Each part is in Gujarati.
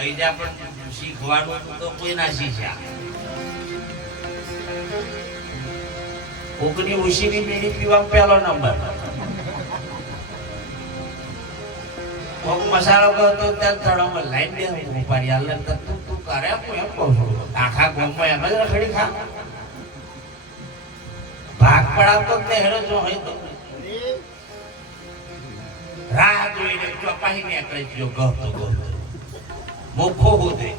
હૈજા પણ શીખવાડવું તો કોઈ ના શીખ્યા. કોકની ઉશીની બીડી પીવા પહેલો નંબર. કોક મસાલો કરતો ત્યાં તળાવમાં લાઈન દે ઉપાડી હાલ તું કરે હું એમ કહું છું. આખા ગોમમાં એમ જ રખડી ખા. ભાગ પડાવતો જ નહીં હેરો જો હોય તો રાહ જોઈને ચોપાહી નીકળે જો ગહતો ગહતો મોખો હોતે.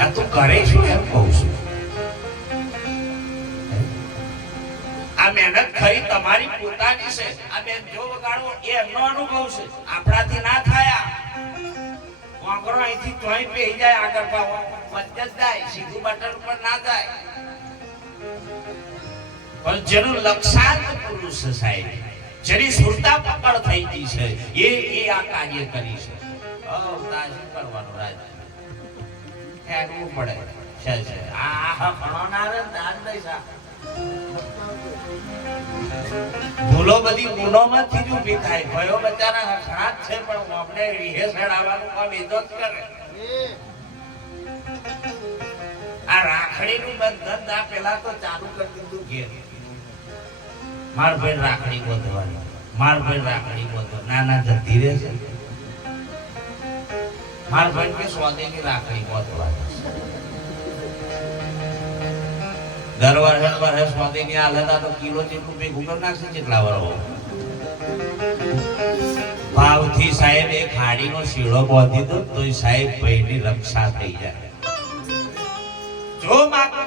આ તું કરે શું એમ કહું છું. આ મહેનત ખરી તમારી પોતાની છે. આ બેન જો વગાડો એ એમનો અનુભવ છે, આપણાથી ના થાય. કોંકરો અહીંથી જોઈ પેઈ જાય આગળ પાવો વચ્ચે જ જાય, સીધું બટન ઉપર ના જાય. પણ જેનું લક્ષાંત પુરુષ છે સાહેબ, જેની સુરતા પકડ થઈ ગઈ છે એ આ કાર્ય કરી છે. શું કરવાનું રાજ હેડવું પડે છે. આ ભણોનાર દાન દઈશા ભૂલો બધી ગુનોમાંથી જ ઊભી થાય. ભયો બચારા હખણાટ છે પણ આપણે વિહે સડાવવાનું કામ એ તો જ કરે. આ રાખડીનું બંધન આ પેલા તો ચાલુ કરી દીધું ઘેર. માર ભાઈ રાખડી બોધવાની, માર ભાઈ રાખડી બોધો. નાના જતી રહે છે. માર ભાઈ કે સોદેની રાખડી બોધવાની. દર વર્ષે સ્વાદીની હાલત તો કિલો જેટલું ભેગું કરી નાખશે. જેટલા વરો ભાવથી સાહેબ એક હાડીનો શીળો બાંધી દો તો સાહેબ ભાઈની રક્ષા થઈ જાય. જો માતા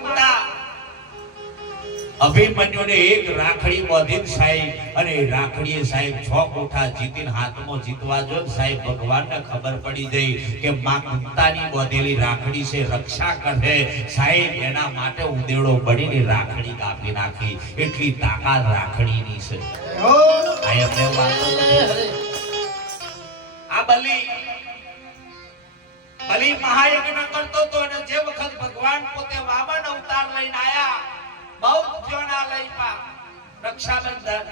અભિમન્યુને એક રાખડી બાંધી સાહેબ, અને રાખડીએ સાહેબ 6 કોઠા જીતીને હાથમાં જીતવા જો સાહેબ ભગવાનને ખબર પડી ગઈ કે માં કુંતાની બાંધેલી રાખડી છે, રક્ષા કરે સાહેબ. એના માટે ઉદેડો બળીને રાખડી કાપી નાખી. એટલી તાકાત રાખડીની છે. આ એમને વાતો આ બલી મહાયજ્ઞ કરતો તો, અને જે વખત ભગવાન પોતે વામન અવતાર લઈને આયા, બહુ જોના લઈમાં રક્ષાબંધન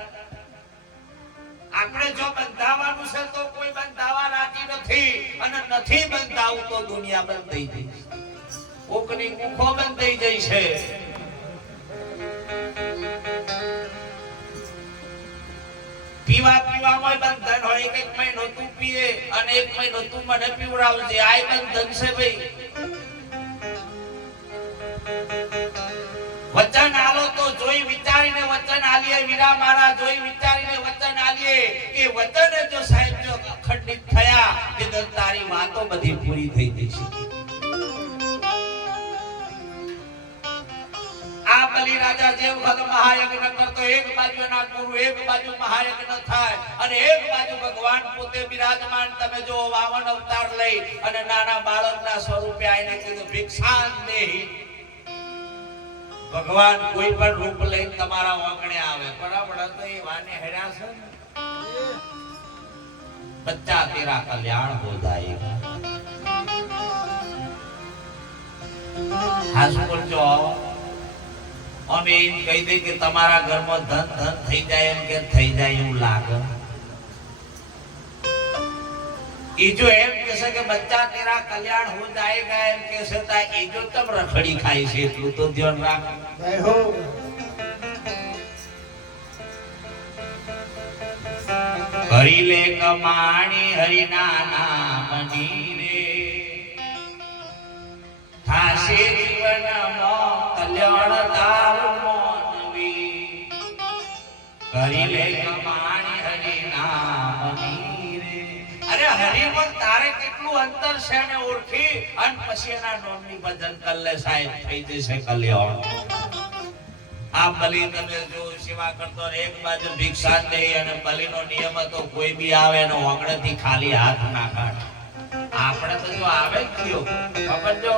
આપણે જો બંધાવાનું છે તો કોઈ બંધાવા રાજી નથી, અને નથી બંધાવું તો દુનિયા બંધ થઈ જઈ છે. કોકની મુખો બંધ થઈ જઈ છે. પીવામાં બંધન હોય. એક મહિનો તું પીએ અને એક મહિનો તું મને પીવડાવજે. આ બંધન છે ભાઈ. વચન આલો તો જોઈ વિચારીને વચન આલીએ. વીરા મારા જોઈ વિચારીને વચન આલીએ. એ વચન જો સાહેબ જો અખંડિત થયા કે તારી વાતો બધી પૂરી થઈ જશે. આ બલિ રાજા જે વખત મહાયજ્ઞ કરતો, એક બાજુ એના ગુરુ, એક બાજુ મહાયજ્ઞ થાય, અને એક બાજુ ભગવાન પોતે બિરાજમાન. તમે જો વામન અવતાર લઈ અને નાના બાળકના સ્વરૂપે આવીને કીધું ભિક્ષાન દેહી. ભગવાન કોઈ પણ રૂપ લઈને તમારા વાંકણે આવે, બરાબર? તો એ વાને હેર્યા છે. બચ્ચા તેરા કલ્યાણ હો જાયેગા. હાસપુર જો અમે એમ કહી દે કે તમારા ઘરમાં ધન ધન થઈ જાય, એમ કે થઈ જાય એવું લાગે. એ જો એમ કહેશે કે બચ્ચા તેરા કલ્યાણ હો જાયેગા એમ કહેશે તા એ જો તમ રખડી ખાય છે એટલું તો ધ્યાન રાખ. જય હો. હરી લે કમાણી હરિના નામની રે, થાશે જીવનમાં કલ્યાણ તાર મોનવી. હરી લે કમાણી હરિના નામની રે. અરે હરિમાં તારે કેટલું અંતર છે ને ઓળખી અને પછી એના નામની ભજન કર લે સાહેબ, થઈ જશે કલ્યાણ. આ બલિ તમે જો સેવા કરતો એક બાજુ ભિક્ષા દે, અને બલિનો નિયમ હતો કોઈ બી આવે ને ઓગણેથી ખાલી હાથ ના કાઢે. આપણે તો જો આવે જ થયો ખબર જો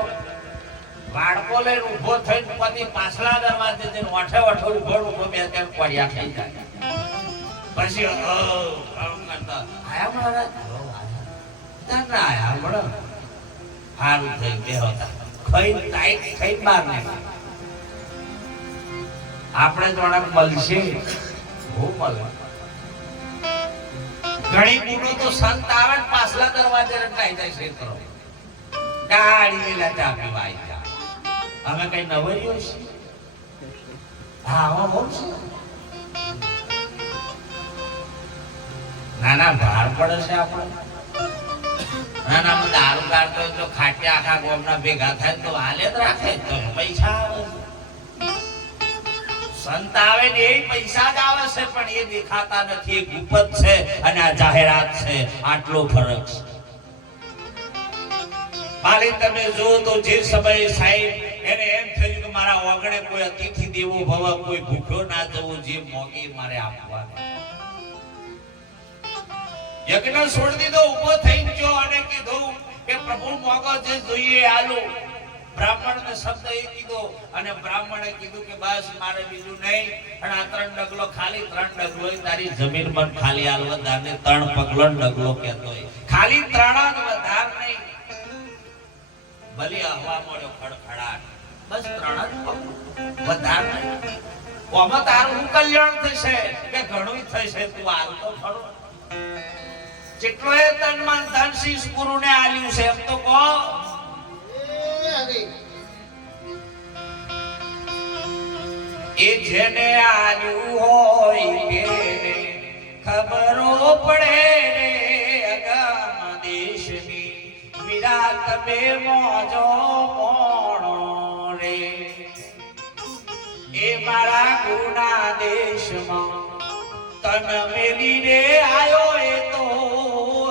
વાડકો લઈને ઊભો થઈને પતિ પાછલા દરવાજે જઈને ઓઠે ઓઠે ઊભો ઊભો બે ત્રણ કોડિયા ખાઈ જાય. પછી કરતા આયા મહારાજ ના આયા મળો હારું થઈ ગયો હતા. ખાઈ ટાઈટ થઈ બહાર ને આપણે થોડાક મળશે બહુ મળે. ઘણી બુનો તો સંત આવે ને પાછલા દરવાજે રંગાઈ જાય છે કરો ગાડી મેલા ચા પીવા આવી જા અમે કઈ નવરીઓ છે હા આવા બહુ છે નાના ભાર પડે છે આપણે નાના દારૂ કાઢતો તો ખાટ્યા આખા ગોમના ભેગા થાય તો હાલે જ રાખે તો પૈસા આવે સંત આવે ને એ પૈસા જ આવે છે પણ એ દેખાતા નથી એ ગુપ્ત છે અને આ જાહેરાત છે આટલો ફરક છે માલી તમે જો તો જે સમયે સાહેબ એને એમ થયું કે મારા ઓગણે કોઈ અતિથિ દેવો ભવ કોઈ ભૂખ્યો ના જવો જે મોગી મારે આપવાનું યજ્ઞ છોડી દીધો ઉભો થઈ ગયો અને કીધું કે પ્રભુ મોગો જે જોઈએ આલો બ્રાહ્મણને શબ્દ એ કીધો અને બ્રાહ્મણે કીધું કે બસ મારે બીજું નહીં પણ આ 3 ડગલો ખાલી 3 ડગલો તારી જમીન પર ખાલી આલવદારને 3 પગલો ડગલો કહેતો હોય ખાલી 3 જ વધાર નહીં ભલે હવા મળ્યો ખડખડાટ બસ 3 જ પગલો વધાર નહીં ઓમાં તારું કલ્યાણ થશે કે ઘણું થશે તું હાલ તો ખરો જેટલો એ તન મન ધન શીશ ગુરુને આલ્યું છે એમ તો કહો એ જેને આલ્યું હોય તેને ખબરો પડે રે અગમ દેશની વિરાટ બે મોજો મોણો રે એ મારા ગુરુના દેશમાં તન મેલી રે આયો એ તો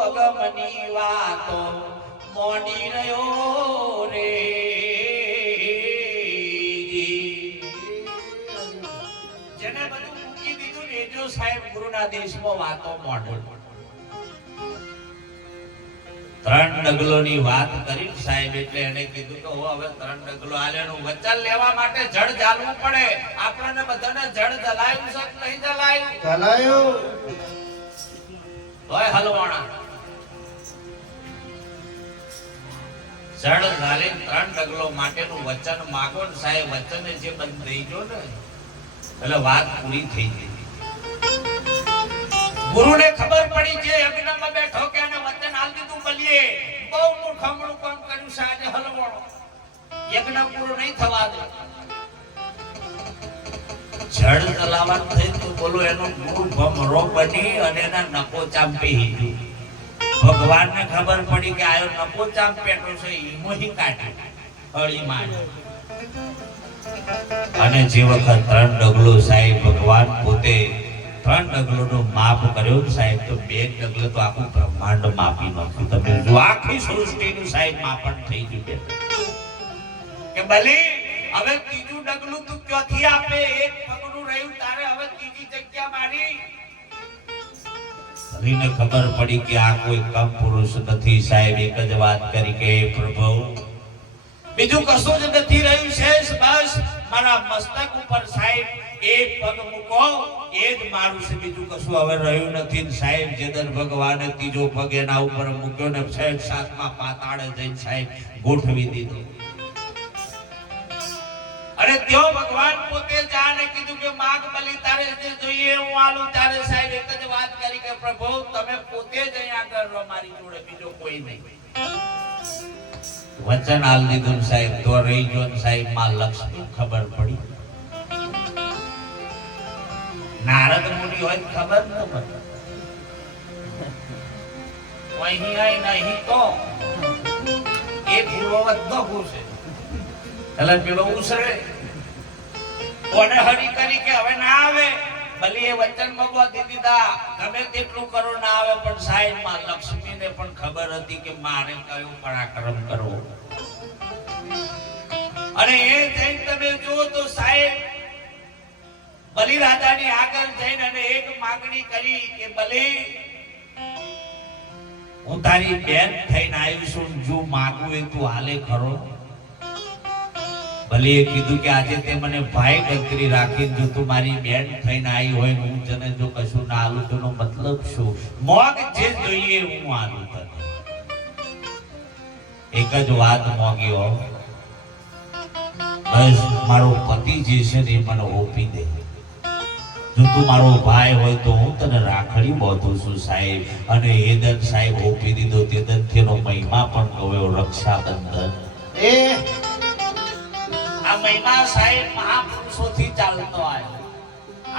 અગમની વાતો મોડી રહ્યો રે જેને બધું મૂકી દીધું ને જો સાહેબ ગુરુના દેશમાં વાતો મોડો 3 ડગલોની વાત કરી સાહેબ એટલે એને કીધું કે હવે 3 ડગલો આલેનું વચન લેવા માટે જળ જાલવું પડે આપણને બધાને જળ જલાયું છે કે નહીં જલાયું જલાયું ઓય હલવાણા જળ જાલીન 3 ડગલો માટેનું વચન માગો ને સાહેબ વચને જે બંધ થઈ ગયો ને એટલે વાત પૂરી થઈ ગઈ ગુરુને ખબર પડી જે યજ્ઞમાં બેઠો કે આને વચન આલ દીધું બલીએ બહુ મૂર્ખમણું કામ કર્યું છે આજે હલવાણો યજ્ઞ પૂરો નહીં થવા દે જળ તલાવત થઈ તો બોલો એનો મૂળ ભમરો બની અને એના નકો ચાંપી હીધું ભગવાનને ખબર પડી કે આયો નકો ચાંપ પેટો છે ઈમો હી કાઢી હળી માં અને જે વખત 3 ડગલો સાહેબ ભગવાન પોતે 3 ડગલોનો માપ કર્યો સાહેબ તો 2 ડગલો તો આખું બ્રહ્માંડ માપી નાખ્યું તમે જો આખી સૃષ્ટિનું સાહેબ માપન થઈ ગયું કે ભલે હવે ત્રીજું ડગલું તું ક્યાંથી આપે એક પગલું રહ્યું તારે હવે ત્રીજી જગ્યા મારી હરીને ખબર પડી કે આ કોઈ કમ પુરુષ નથી સાહેબ એક જ વાત કરી કે પ્રભુ બીજું કશું જ નથી રહ્યું છે બસ મારા મસ્તક ઉપર સાહેબ એક પગ મૂકો એ જ મારું છે બીજું કશું હવે રહ્યું નથી સાહેબ જેદન ભગવાને ત્રીજો પગ એના ઉપર મૂક્યો ને સાહેબ 7મા પાતાળે જઈને સાહેબ ગોઠવી દીધો અરે ત્યો ભગવાન પોતે જાણે કીધું કે માગ બલી તારે જે જોઈએ હું આલું તારે સાહેબ એક જ વાત કરી કે પ્રભુ તમે પોતે જ અહીંયા કરો મારી જોડે બીજો કોઈ નહીં વચન આલ દીધું સાહેબ તો રહી ગયો સાહેબ માં લક્ષ્મી ખબર પડી નારદ મુનિ હોય ખબર ન પડે અહીં આઈ નહીં તો એક પૂર્વવત તો પૂછે એટલે પેલો ઉસરે કોને હરી કરી કે હવે ના આવે ભલે એ વચન ભગવા દીધા ગમે તેટલું કરો ના આવે પણ સાહેબ માં લક્ષ્મીને પણ ખબર હતી કે મારે કયો પરાક્રમ કરવો અને એ જઈને તમે જુઓ તો સાહેબ બલિ રાજાની આગળ જઈને અને એક માંગણી કરી કે બલિ હું તારી બેન થઈને આવ્યો છું જો માંગું એ તું હાલે ખરો ભલે એ કીધું કે આજે તે મને ભાઈ ગંતરી રાખીને જો તું મારી બેન થઈને આવી હોય હું તને જો કશું ના આલું તેનો મતલબ શું મોગ જે જોઈએ હું આલું તને એક જ વાત મોગ્યો બસ મારો પતિ જે છે ને મને ઓપી દે જો તું મારો ભાઈ હોય તો હું તને રાખડી બાંધું છું સાહેબ. અને એ દન સાહેબ ઓપી દીધો તે દનથીનો મહિમા પણ ગયો રક્ષાબંધન. એ આ મહિમા સાહેબ મહાપુરુષોથી ચાલતો આવ્યો.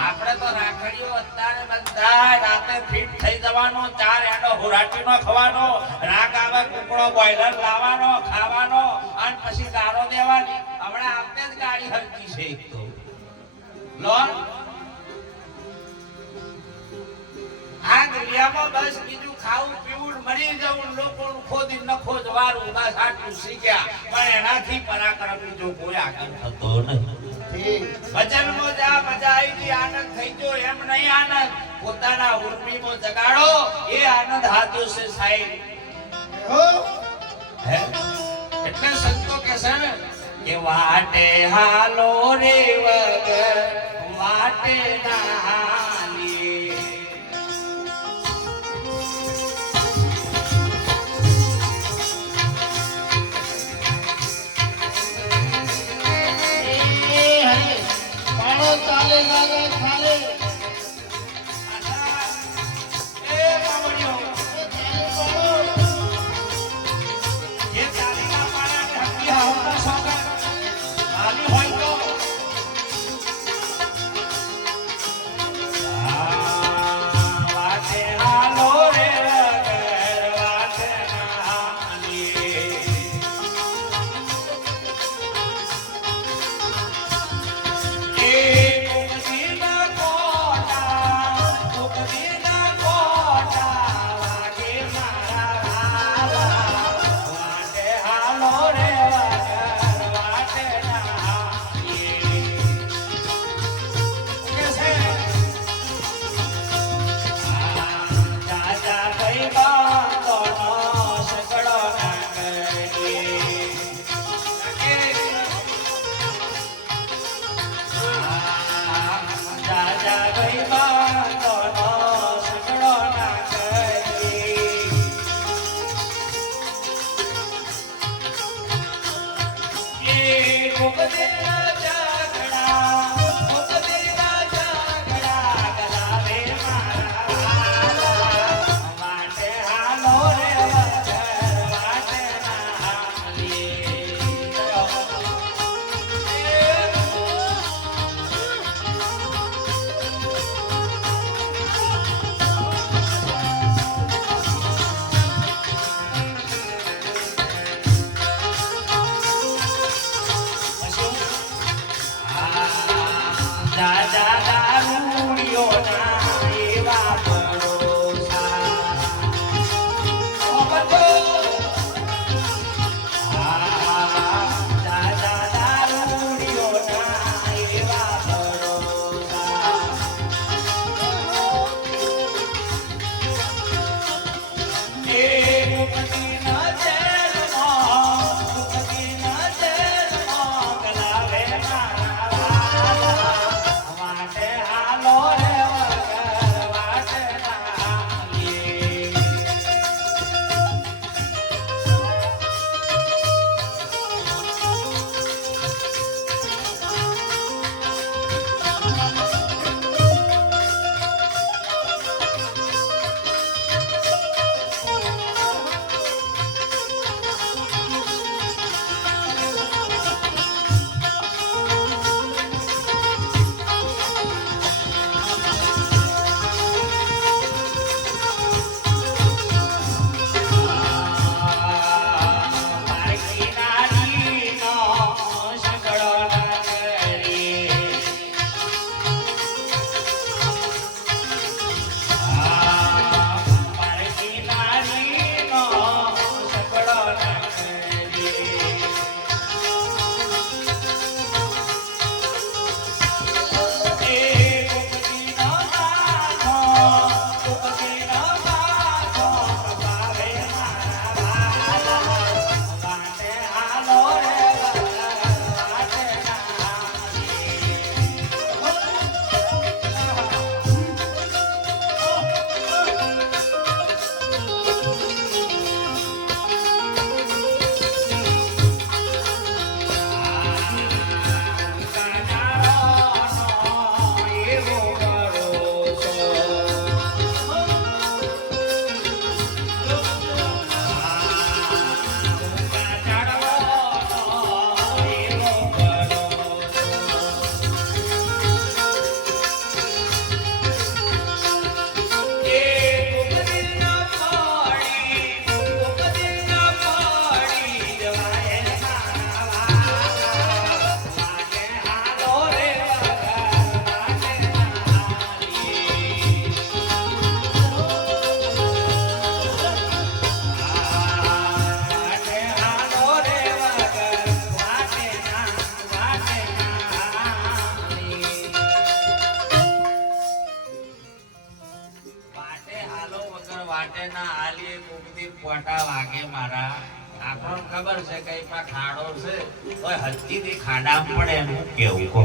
આપણે તો રાખડીઓ અત્યારે બધા રાતે ફિટ થઈ જવાનો, 4 એડો હુરાટીનો ખવાનો, રાગ આવે કુકડો બોઈલર લાવવાનો ખાવાનો અને પછી ગાળો દેવાની. હમણાં આવતે જ ગાડી હલકી છે એક તો લો. આ દુનિયામાં બસ બીજું ખાવું પીવું મરી જવું લોકોનું ખોદી નખો જવાનું બસ આટલું શીખ્યા. પણ એનાથી પરાક્રમ બીજો કોઈ આગળ થતો નથી. ભજનમાં જા મજા આવી ગઈ, આનંદ થઈ ગયો એમ નહીં. આનંદ પોતાના ઉર્મિમાં જગાડો એ આનંદ હાથો છે સાહેબ. હે એટલે સંતો કે છે ને કે વાટે હાલો રે વગર વાટે ના હાલીએ. ચાલે લાગે ખાલે ગોટા વાગે મારા આપણને ખબર છે કે એમાં ખાડો છે તો હજી ખાડા પડે એનું કેવું કહો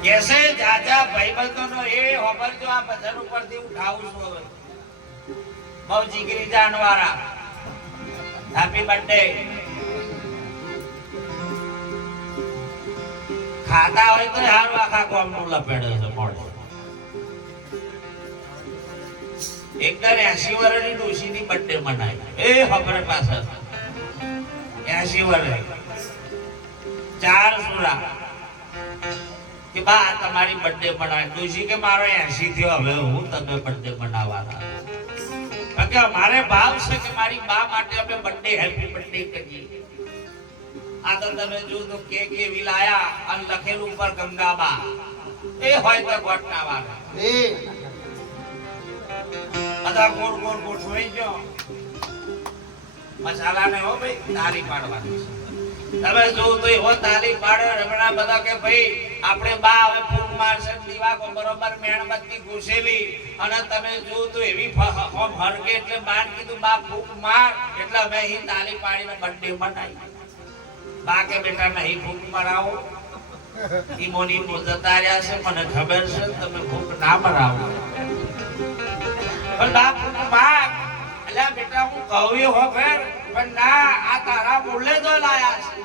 કેસે જાજા ભાઈબંધોનો એ ખબર જો આ બજાર ઉપરથી ઉઠાવું છું હવે બહુ જીગરી જાનવારા હેપી બર્થડે ખાતા હોય તો હારું આખા ગામનું લપેડે છે મોડે એકદર 80 વર્ષની ડોશીની બર્થડે મનાય એ ખબર પાછળ 80 વર્ષ 4 સુરા કે બા તમારી બર્થડે મનાય ડોશી કે મારો 80 થયો હવે હું તમે બર્થડે મનાવવાના કે મારે ભાવ છે કે મારી બા માટે અમે બર્થડે હેપી બર્થડે કરીએ આ તો તમે જો તો કે વિલાયા અને લખેલું ઉપર ગંગાબા એ હોય તો ગોટના વાળા એ બધા ગોળ ગોળ ગોઠવાઈ ગયો મસાલા ને હો ભાઈ તાલી પાડવાની તમે જો તો એવો તાલી પાડે રમણા બધા કે ભાઈ આપણે બા હવે ફૂક મારશે દીવા કો બરોબર મેણબત્તી ઘૂસેલી અને તમે જો તો એવી હોમ હરકે એટલે બાર કીધું બા ફૂક માર એટલે અમે અહીં તાલી પાડીને બર્થડે મનાવી બા કે બેટા નહીં ફૂક મરાવો ઈ મોની જતા રહ્યા છે મને ખબર છે તમે ફૂક ના મરાવો પણ બા ફૂક માર એટલે બેટા હું કહું હો ફેર પણ ના આ તારા બોલે તો લાયા છે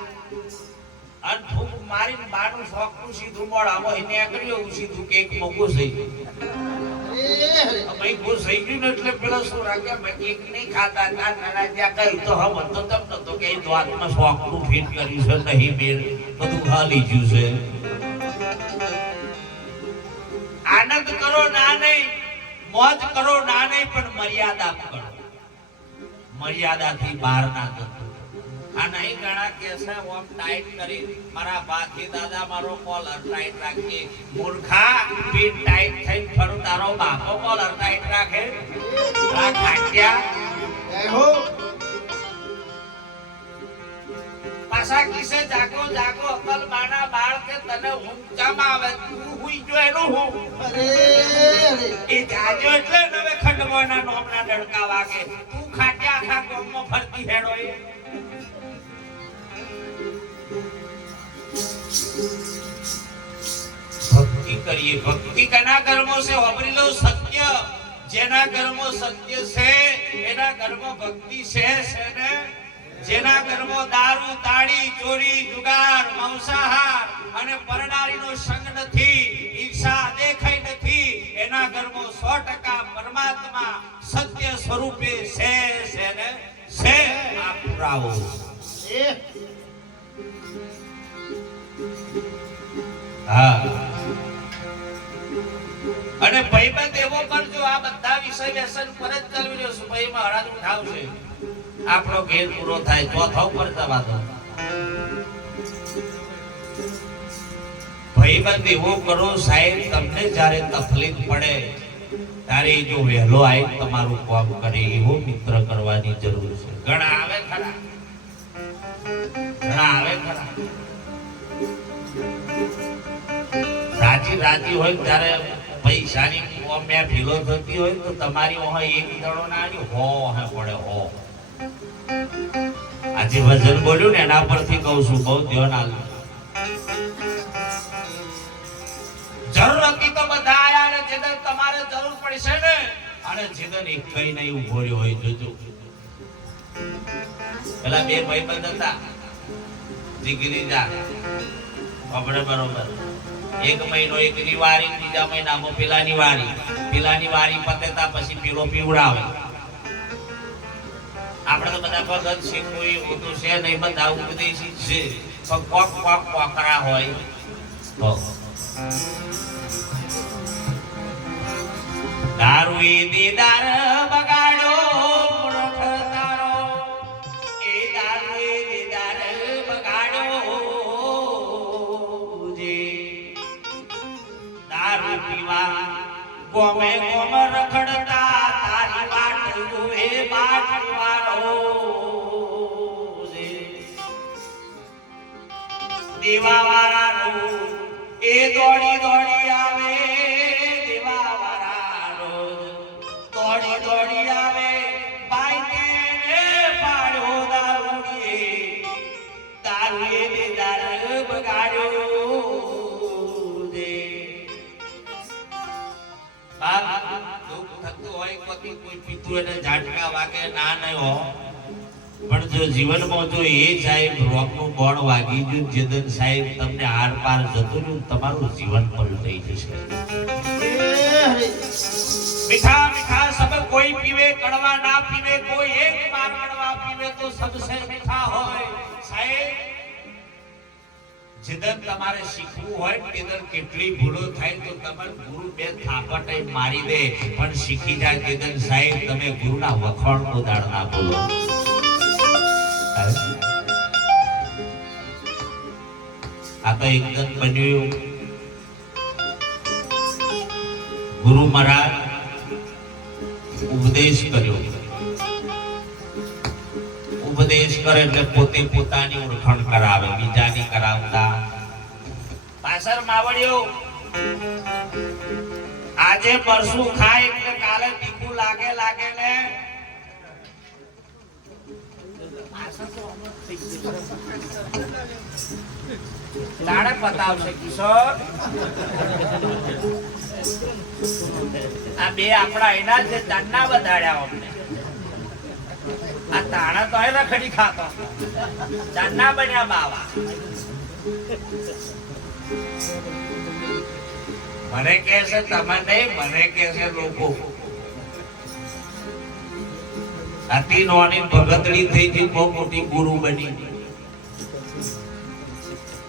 અન ફૂક મારીને બાનું શોખનું સીધું મોડામાં એને કર્યો સીધું કેક મોકું થઈ ભાઈ ખુશ થઈ ગયું એટલે પેલો શું રાખ્યા મેં કેક નહીં ખાતા ના નાના જ્યાં કહ્યું તો હમ તો તમ નતો કે દ્વારમાં શોખનું ફીટ કર્યું છે નહીં મેળ બધું ખાલી ગયું છે આનંદ કરો ના નહીં મોજ કરો ના નહીં પણ મર્યાદા કરો મર્યાદાથી બહાર ના જતો આ નહીં ઘણા કેસે ઓમ ટાઈટ કરી મારા બાથી દાદા મારો કોલર ટાઈટ રાખીએ મૂર્ખા પીઠ ટાઈટ થઈ ફરું તારો બાપો કોલર ટાઈટ રાખે આ ખાટ્યા જય હો પાછા કિસે જાગો જાગો અકલ બાના બાળ કે તને ઊંચામાં આવે તું હુઈ જો એનો હું અરે એ જાજો એટલે નવે ખંડવાના નોમના ડડકા વાગે તું ખાટ્યા આખા ગામમાં ફરતી હેડો એ भक्ति करिए भक्ति कना कर्मों से वापरी लो सत्य जेना कर्मों सत्य से एना कर्मों भक्ति से ने जेना कर्मों दारू ताड़ी चोरी जुगार मांसाहार અને પરનારીનો સંગ નથી ઈર્ષા દેખાઈ નથી એના કર્મો 100% પરમાત્મા સત્ય સ્વરૂપે છે ને છે આ પુરાવો હા અને ભાઈબંધ એવો કરજો આ બધા વિષય વ્યસન પર જ ચાલવી રહ્યો છું ભાઈ મહારાજ ઉઠાવશે આપણો ઘેર પૂરો થાય ચોથા ઉપર જવા દો ભાઈબંધ એવો કરો સાહેબ તમને જ્યારે તકલીફ પડે ત્યારે જો વહેલો આવી તમારું કામ કરે એવો મિત્ર કરવાની જરૂર છે ઘણા આવે ખરા રાજી હોય ત્યારે પૈસાની મેં ભીલો થતી હોય તો તમારી ઓહ એક દડો ના આવી હો હે પડે હો આજે વજન બોલ્યું ને એના પરથી કહું છું બહુ ધ્યાન આલ્યું જરૂર હતી તો બધા આયા ને જેદન તમારે જરૂર પડશે ને અને જેદન એક કઈ નહીં ઉભો રહ્યો હોય જોજો પેલા બે ભાઈબંધ હતા જીગરી જા આપણે બરોબર એક મહિનો એકની વારી બીજા મહિનામાં પેલાની વારી પતેતા પછી પેલો પીવડાવે આપણે તો બધા ભગત શીખવું એવું તો છે નહીં બધા ઉપદેશી છે પણ કોક કોકરા હોય દારૂ દીદાર બગાડો મૂર્ખ તારો એ દારૂ દીદાર બગાડો જે દારૂ પીવા ગોમે ગોમ રખડતા તારી વાટ જુએ બાટવાળો જે દેવાવાળા એ દોડી દોડી આવે દોડી આવે તું એને ઝાટકા વાગે ના નહીં હો, પણ જો જીવનમાં જો એ સાહેબ રોકનું બોણ વાગી ગયું, જેદન સાહેબ તમને આર પાર જતું રહ્યું, તમારું જીવન પલટાઈ જશે. મીઠા મીઠા સબ કોઈ પીવે, કડવા ના પીવે, કોઈ એક બાર કડવા પીવે તો સબસે મીઠા હોય. સાહેબ જેદન તમારે શીખવું હોય તેદન કેટલી ભૂલો થાય તો તમારે ગુરુ બે થાપટે મારી દે, પણ શીખી જાય તેદન સાહેબ તમે ગુરુના વખાણ કો દાડ ના બોલો. આ તો એકદમ બન્યું ગુરુ મહારાજ ઉપદેશ કર્યો. ઉપદેશ કરે એટલે પોતે પોતાની ઓળખાણ કરાવે, બીજાની કરાવતા. પાછળ માવડિયો આજે પરસું ખાય એટલે કાલે તીખું લાગે લાગે ને તારે પતાવશે કિશોર. આ બે આપણા એના જે ચાંદના વધાર્યા અમને. આ તાણા તો એ રખડી ખાતો, ચાંદના બન્યા બાવા. મને કહે છે તમે નહીં, મને કહે છે લોકો. આથી નોની ભગતડી થઈ ગઈ, બહુ મોટી ગુરુ બની.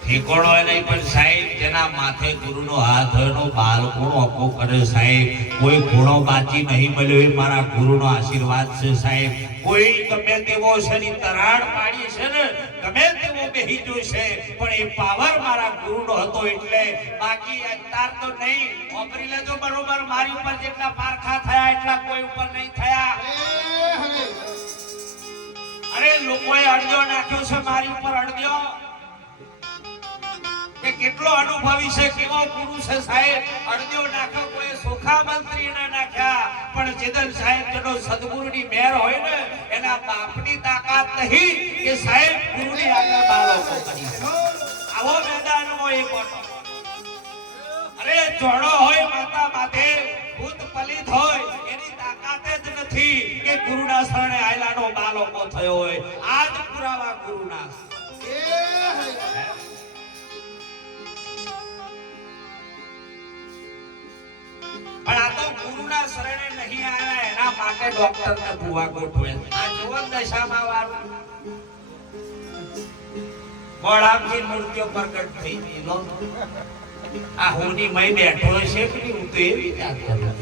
ઠેકોણો નહીં, પણ સાહેબ જેના માથે ગુરુનો હાથ હોય નો બાલ ગુણો અપો કરે સાહેબ. કોઈ ગુણો બાચી નહીં મળ્યો, એ મારા ગુરુનો આશીર્વાદ છે સાહેબ. કોઈ ગમે તેવો શરીર તરાડ પાડી છે ને, ગમે તેવો બેહી ગયો છે, પણ એ પાવર મારા ગુરુનો હતો એટલે. બાકી અત્યાર તો નહીં ઓપરી લેજો બરોબર. મારી ઉપર જેટલા પારખા થયા એટલા કોઈ ઉપર નહીં થયા. અરે લોકોએ અડ્યો નાખ્યો છે મારી ઉપર, અડ્યો કે કેટલો અનુભવી છે, કેવો ગુરુ છે સાહેબ. અડદ્યો નાખ્યો કોઈ સોખા મંત્રી ને નાખ્યા, પણ જેદન સાહેબ જેનો સદગુરુની મહેર હોય ને, એના બાપની તાકાત નહીં કે સાહેબ ગુરુની આગળ બાળકો કરી. આવો મેદાનમાં એક ઓટો. અરે જોડો હોય માતા માથે, ભૂત પલિત હોય, એની તાકાત જ નથી કે ગુરુના શરણે આયલાનો બાળકો થયો હોય. આજ પુરાવા ગુરુના. પણ આ તો ગુરુના શરણે નહીં આવ્યા, એના માટે ડોક્ટર ને ભુવા ગોઠવે. આ જોવન દશામાં વાળું બળામથી મૂર્તિઓ પ્રગટ થઈ ગઈ. આ હોની મય બેઠો છે કે નહીં, હું તો એ વિચાર કરું.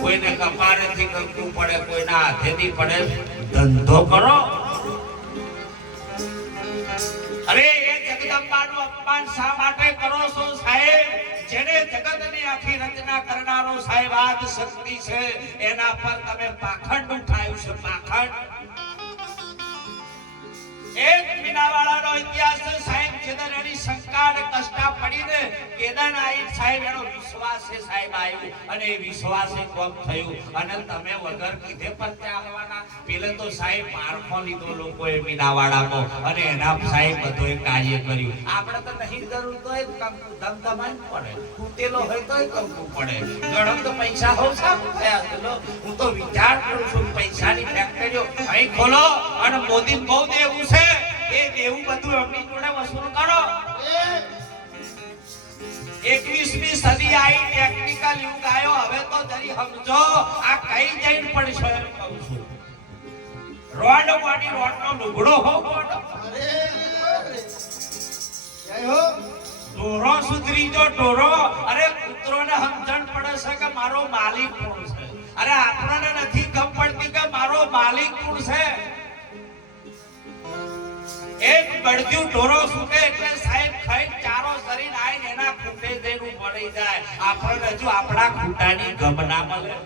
કોઈને કપાળેથી કંકુ પડે, કોઈના હાથેથી પડે. ધંધો કરો. અરે એ જગદંબાનું અપમાન શા માટે કરો છો સાહેબ? જેને જગતની આખી રચના કરનારો સાહેબ આદ શક્તિ છે, એના પર તમે પાખંડ ઉઠાવ્યું છે. પાખંડ એક મીનાવાળાનો ઇતિહાસ છે સાહેબ. જેદન એની શંકા અને કષ્ટા પડીને કેદન આઈ સાહેબ, એનો વિશ્વાસ છે સાહેબ આવ્યું, અને એ વિશ્વાસે કોમ થયું. અને તમે વગર કીધે પર ચાલવાના. પેલે તો સાહેબ પારખો લીધો લોકોએ મીનાવાળામાં, અને એના સાહેબ બધોએ કાર્ય કર્યું. આપણે તો નહીં જરૂર તો એ ધમધમાઈ પડે, તૂટેલો હોય તો કંકુ પડે. ગણો તો પૈસા હોવ સારું થયા. ચલો હું તો વિચાર કરું છું, પૈસાની ફેક્ટરીઓ અહીં ખોલો, અને મોદી બહુ દેવું છે, એ દેવું બધું અમની જોડે વસૂલ કરો. 21મી સદી આવી, ટેકનિકલ યુગ આવ્યો. હવે તો જરી સમજો આ કઈ જઈને પડશે એમ કહું છું. રોડ બોડી રોડનો લુગડો હો બોડ. ઢોરો સુધરી જો ઢોરો. અરે કૂતરોને સમજણ પડે છે કે મારો માલિક કોણ છે. અરે આપણને નથી ખબર પડતી કે મારો માલિક કોણ છે. એક બળદ્યું ઢોરો સૂટે એટલે સાહેબ ખાઈ ચારો શરીર આઈને એના ખૂટે જઈને પડી જાય. આપણને હજુ આપણા ખૂટાની ગમ ના મળે.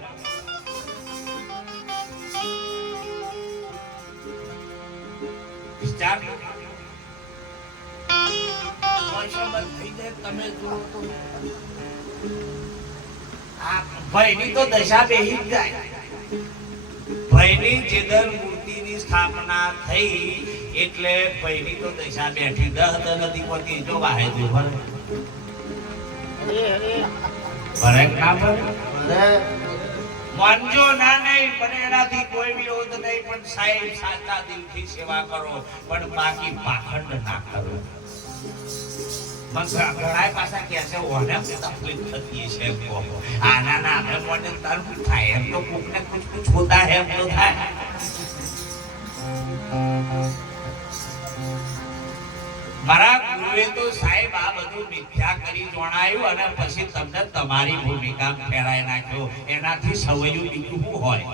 વિચાર તમે જુઓ તો આ ભાઈની તો દશા બેહી જ જાય. ભાઈની જેદર મૂર્તિની સ્થાપના થઈ એટલે ભાઈની તો દશા બેઠી. 10 નદી પરથી જો વાહે જો ભરે ના ભરે. માનજો ના નહીં, મને એનાથી કોઈ વિરોધ નહીં, પણ સાહેબ સાચા દિલથી સેવા કરો, પણ બાકી પાખંડ ના કરો. ઘણા પાછા કહે છે ઓને તકલીફ થતી છે એમ કહો. આના ના આપણે મોઢે તરફ થાય એમ તો કોકને કુછ કુછ હોતા હે એમ તો થાય. મારા ગુરુએ તો સાહેબ આ બધું મિથ્યા કરી જણાયું અને પછી તમને તમારી ભૂમિકા ફેરાઈ નાખ્યો. એનાથી સવયું બીજું શું હોય?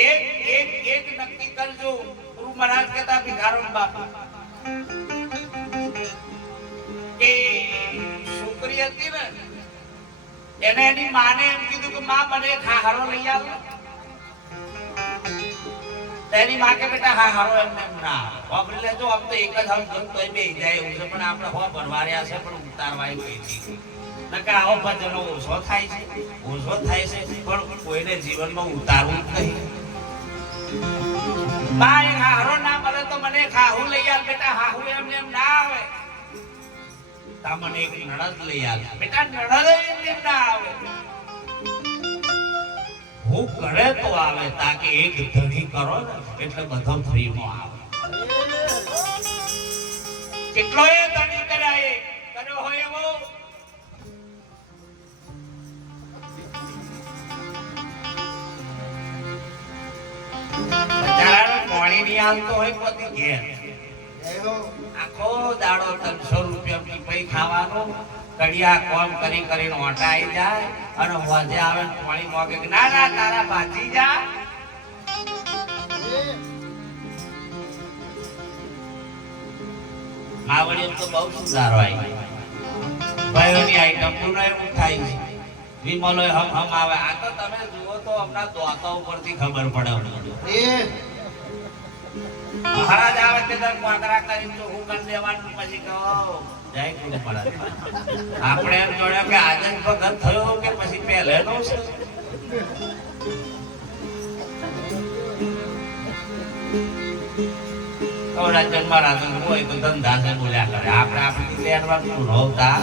એક નક્કી કરજો. ગુરુ મહારાજ કહેતા ભિખારણ બાપુ કે છોકરી હતી ને એને એની માને એમ કીધું કે માં મને ખાહારો લઈ આવ. તેની માં કે બેટા હારો એમને ના વાપરી લેજો. આમ તો એક જ હમ ગમ તોય બે જાય એવું છે, પણ આપણે હો ભરવાર્યા છે પણ ઉતારવાય ગઈ છે. નકા આવો ભજનો ઓછો થાય છે પણ કોઈને જીવનમાં ઉતારવું જ નહીં. બા એક હારો ના મળે તો મને ખાહુ લઈ આવ બેટા. હાહુ એમને એમ ના આવે. તા મને એક નણદ લઈ આવ બેટા. નણદ એમને ના આવે. હું કરે તો આવે, તાકે એક ધણી કરો ને એટલે બધો ફ્રીમાં આવે. કેટલો એ ધણી કર્યા કર્યો હોય એવો. બજાર પાણી ની આવતો હોય પતિ ઘેર આખો દાડો 300 રૂપિયા પૈ ખાવાનો. કડિયા કોમ કરી કરીને ઓટાઈ જાય અને હોજે આવે પાણી મોગે. ના ના તારા ભાજી જા. માવડીઓ તો બહુ સુધારો આવી. ભાઈઓની આઈટમ પૂર્ણ એવું થાય છે. વિમલો હમ આવે. આ તો તમે જુઓ તો હમણાં દોતા ઉપરથી ખબર પડે. મહારાજ આવે તે દર કોકરા કરીને તો હું કરી દેવાનું. પછી કહો જય ગુરુ મહારાજ. આપણે એમ જોડ્યો કે આજે જ ભગત થયો કે પછી પહેલેનો છે. રાજ્યમાં રાજન હોય તો ધંધા છે બોલ્યા કરે. આપણે આપણી લેવાનું નહોતા.